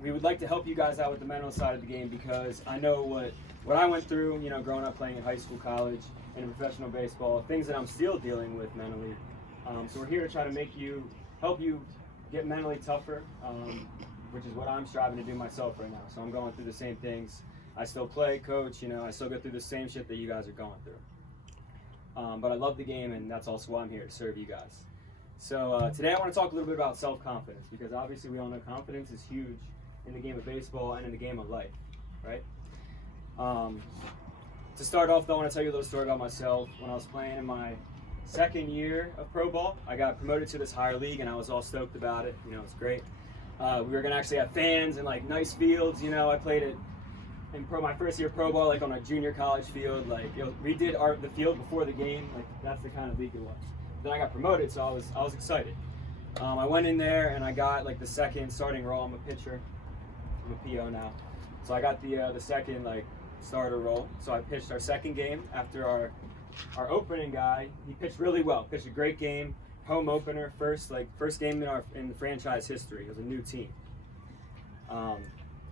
We would like to help you guys out with the mental side of the game because I know what I went through, growing up playing in high school, college, and in professional baseball, things that I'm still dealing with mentally. So we're here to try to help you get mentally tougher, which is what I'm striving to do myself right now. So I'm going through the same things. I still play, coach, I still go through the same shit that you guys are going through. But I love the game, and that's also why I'm here, to serve you guys. So today I want to talk a little bit about self-confidence, because obviously we all know confidence is huge in the game of baseball and in the game of life, right? To start off, though, I want to tell you a little story about myself. When I was playing in my second year of pro ball, I got promoted to this higher league, and I was all stoked about it. It's great. We were going to actually have fans and, nice fields. I played it in my first year of pro ball, on a junior college field. We did the field before the game. That's the kind of league it was. Then I got promoted, so I was excited. I went in there, and I got, the second starting role. I'm a pitcher. I'm a PO now. So I got the second, starter role. So I pitched our second game after our opening guy. He pitched really well. Pitched a great game, home opener, first game in the franchise history. It was a new team.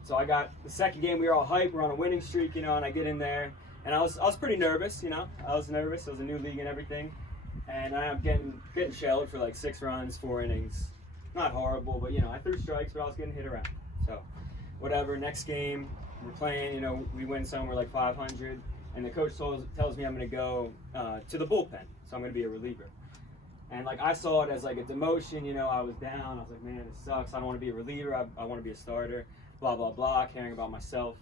So I got the second game. We were all hyped. We're on a winning streak, and I get in there, and I was pretty nervous. I was nervous. It was a new league and everything, and I am getting shelled for 6 runs, 4 innings. Not horrible, but I threw strikes, but I was getting hit around. So whatever. Next game. We're playing, we win somewhere 500, and the coach tells me I'm going to go to the bullpen, so I'm going to be a reliever. And I saw it as a demotion. I was down. I was like, man, this sucks. I don't want to be a reliever. I want to be a starter. Blah blah blah. Caring about myself.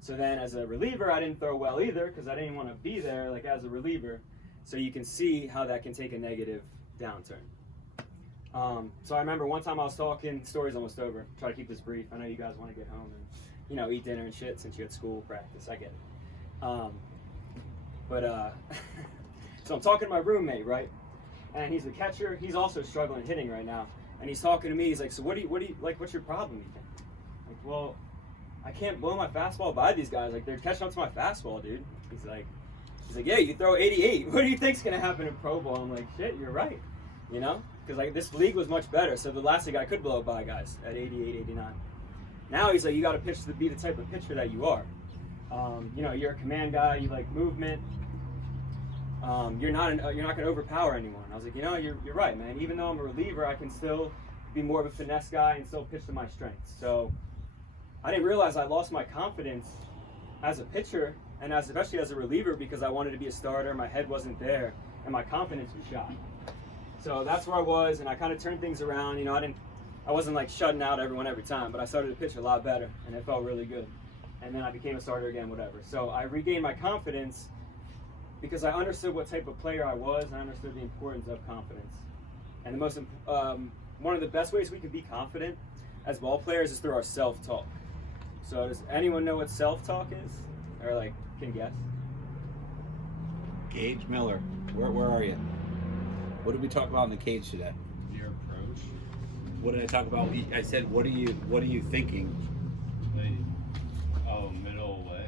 So then, as a reliever, I didn't throw well either because I didn't want to be there as a reliever. So you can see how that can take a negative downturn. So I remember one time I was talking. Story's almost over. Try to keep this brief. I know you guys want to get home and eat dinner and shit since you had school practice. I get it. So I'm talking to my roommate, right? And he's the catcher. He's also struggling hitting right now. And he's talking to me. He's like, so what do you what's your problem, you think? Well, I can't blow my fastball by these guys. They're catching up to my fastball, dude. He's like, yeah, you throw 88. What do you think's gonna happen in pro ball? I'm like, shit, you're right. Because this league was much better. So the last league I could blow by guys at 88, 89. Now he's like, you got to pitch to be the type of pitcher that you are. You're a command guy. You like movement. You're not going to overpower anyone. I was like, you're right, man. Even though I'm a reliever, I can still be more of a finesse guy and still pitch to my strengths. So I didn't realize I lost my confidence as a pitcher and especially as a reliever because I wanted to be a starter. My head wasn't there, and my confidence was shot. So that's where I was, and I kind of turned things around. I wasn't shutting out everyone every time, but I started to pitch a lot better, and it felt really good. And then I became a starter again, whatever. So I regained my confidence because I understood what type of player I was, and I understood the importance of confidence. And one of the best ways we can be confident as ball players is through our self-talk. So does anyone know what self-talk is? Or can guess? Gage Miller, where are you? What did we talk about in the cage today? Your approach. What did I talk about? I said, what are you thinking? Middle way.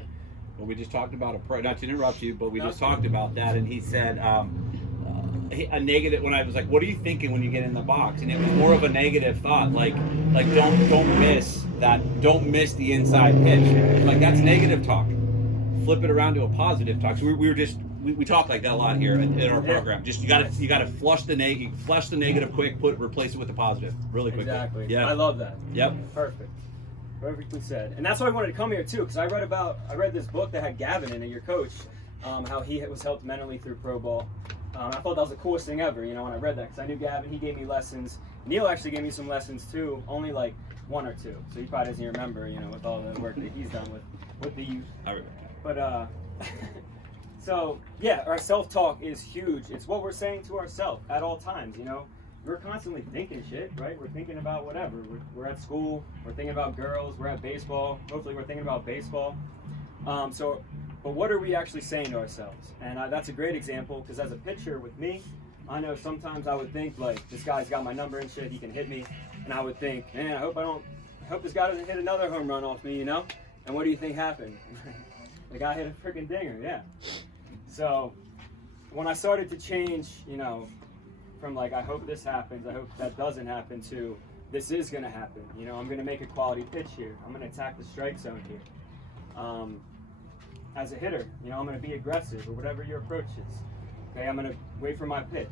Well, we just talked about not to interrupt you, but we just talked about that, and he said a negative. When I was like, what are you thinking when you get in the box? And it was more of a negative thought, don't miss that, don't miss the inside pitch. That's negative talk. Flip it around to a positive talk. So we talk like that a lot here in our program. Just you gotta flush the negative quick, replace it with the positive really quickly. Exactly. Yeah. I love that. Yep. Perfectly said. And that's why I wanted to come here too, because I read this book that had Gavin in it, your coach, how he was helped mentally through pro ball. I thought that was the coolest thing ever, when I read that, because I knew Gavin. He gave me lessons. Neil actually gave me some lessons too, only 1 or 2. So he probably doesn't remember, with all the work that he's done with the youth. I remember. But so yeah, our self-talk is huge. It's what we're saying to ourselves at all times. We're constantly thinking shit, right? We're thinking about whatever. We're at school. We're thinking about girls. We're at baseball. Hopefully, we're thinking about baseball. But what are we actually saying to ourselves? And that's a great example because as a pitcher with me, I know sometimes I would think this guy's got my number and shit. He can hit me, and I would think, man, I hope this guy doesn't hit another home run off me, And what do you think happened? The guy hit a freaking dinger, yeah. So when I started to change, from I hope this happens, I hope that doesn't happen, to this is going to happen. You know, I'm going to make a quality pitch here. I'm going to attack the strike zone here. As a hitter, you know, I'm going to be aggressive or whatever your approach is. Okay, I'm going to wait for my pitch.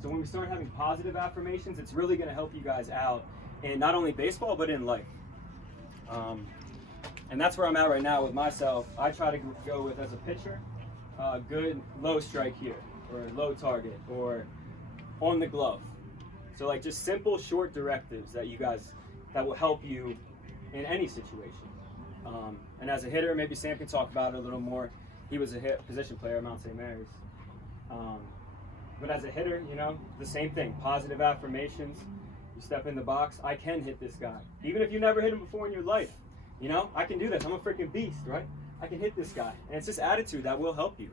So when we start having positive affirmations, it's really going to help you guys out in not only baseball, but in life. And that's where I'm at right now with myself. I try to go with, as a pitcher, good low strike here, or low target, or on the glove. So like just simple short directives that will help you in any situation. And as a hitter, maybe Sam can talk about it a little more. He was a position player at Mount St. Mary's. But as a hitter, you know, the same thing, positive affirmations. You step in the box, I can hit this guy. Even if you never hit him before in your life, you know, I can do this. I'm a freaking beast, right? I can hit this guy. And it's this attitude that will help you.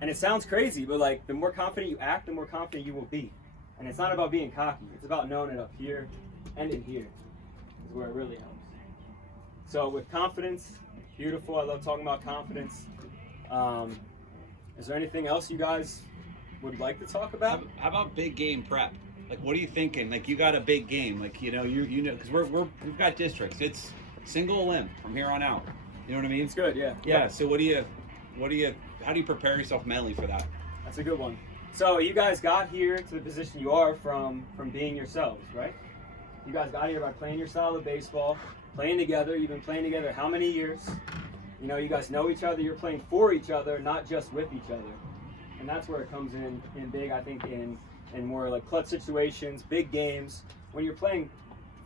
And it sounds crazy, but like the more confident you act, the more confident you will be. And it's not about being cocky. It's about knowing it up here and in here is where it really helps. So with confidence, beautiful. I love talking about confidence. Is there anything else you guys would like to talk about? How about big game prep? Like, what are you thinking? Like, you got a big game. Like, you know, because we've got districts. It's single limb from here on out. You know what I mean? It's good, yeah. Yeah. So how do you prepare yourself mentally for that? That's a good one. So you guys got here to the position you are from being yourselves, right? You guys got here by playing your style of baseball, playing together. You've been playing together how many years? You know, you guys know each other. You're playing for each other, not just with each other. And that's where it comes in big, I think, in more like clutch situations, big games. When you're playing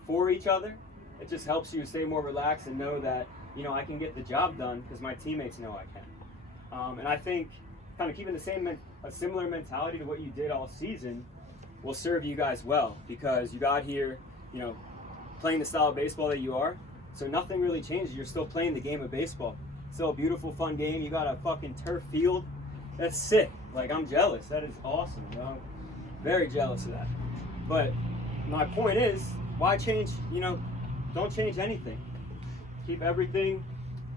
for each other, it just helps you stay more relaxed and know that, you know, I can get the job done because my teammates know I can. And I think kind of keeping a similar mentality to what you did all season will serve you guys well, because you got here, you know, playing the style of baseball that you are. So nothing really changes. You're still playing the game of baseball. Still a beautiful, fun game. You got a fucking turf field. That's sick. Like, I'm jealous. That is awesome, you know? Very jealous of that. But my point is, why change? You know, don't change anything. Keep everything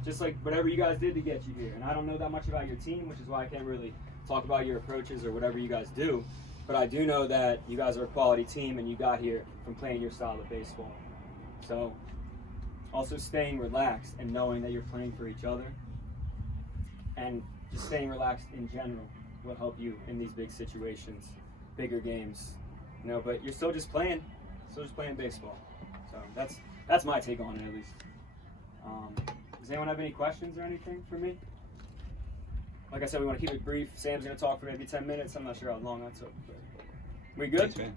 just like whatever you guys did to get you here. And I don't know that much about your team, which is why I can't really talk about your approaches or whatever you guys do. But I do know that you guys are a quality team and you got here from playing your style of baseball. So also staying relaxed and knowing that you're playing for each other, and just staying relaxed in general will help you in these big situations, bigger games. You know, but you're still just playing baseball. So that's my take on it, at least. Does anyone have any questions or anything for me? Like I said, we want to keep it brief. Sam's going to talk for maybe 10 minutes. I'm not sure how long that took. But we good? Thanks, man.